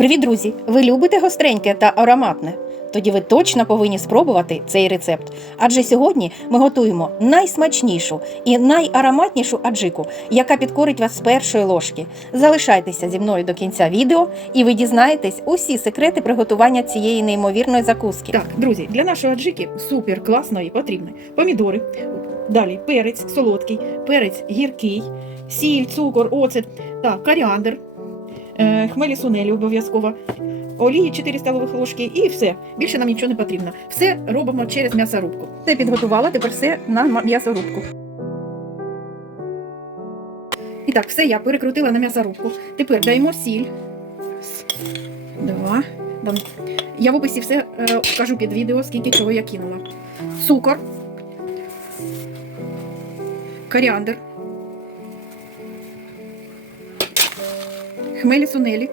Привіт, друзі! Ви любите гостреньке та ароматне? Тоді ви точно повинні спробувати цей рецепт. Адже сьогодні ми готуємо найсмачнішу і найароматнішу аджику, яка підкорить вас з першої ложки. Залишайтеся зі мною до кінця відео, і ви дізнаєтесь усі секрети приготування цієї неймовірної закуски. Так, друзі, для нашої аджики супер класної потрібні помідори, далі перець солодкий, перець гіркий, сіль, цукор, оцет, так, коріандр, хмелі сунелі обов'язково, олії 4 столових ложки і все. Більше нам нічого не потрібно. Все робимо через м'ясорубку. Все підготувала, тепер все на м'ясорубку. І так, все я перекрутила на м'ясорубку. Тепер даємо сіль. Два. Дам. Я в описі все е, під відео, скільки чого я кинула. Цукор. Коріандр. Хмелі сунелі.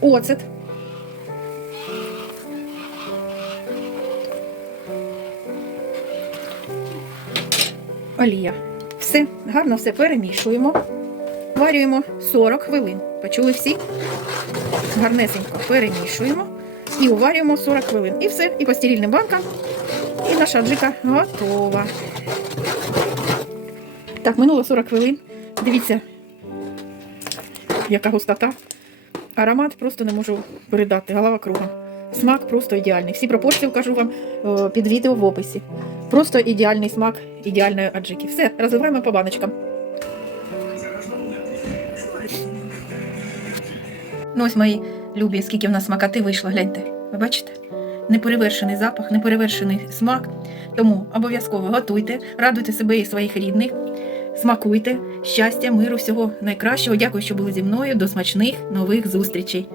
Оцет. Олія. Все, гарно все перемішуємо. Варюємо 40 хвилин. Почули всі? Гарнесенько перемішуємо і уварюємо 40 хвилин. І все, і по стерильним банкам. І наша аджика готова. Так, минуло 40 хвилин. Дивіться, яка густота. Аромат просто не можу передати. Голова кругом. Смак просто ідеальний. Всі пропорції вкажу вам е, під відео в описі. Просто ідеальний смак ідеальної аджики. Все, розливаємо по баночкам. Ну ось мої любі, скільки в нас смакоти вийшло, гляньте. Ви бачите? Неперевершений запах, неперевершений смак. Тому обов'язково готуйте, радуйте себе і своїх рідних, смакуйте, щастя, миру, всього найкращого. Дякую, що були зі мною. До смачних нових зустрічей.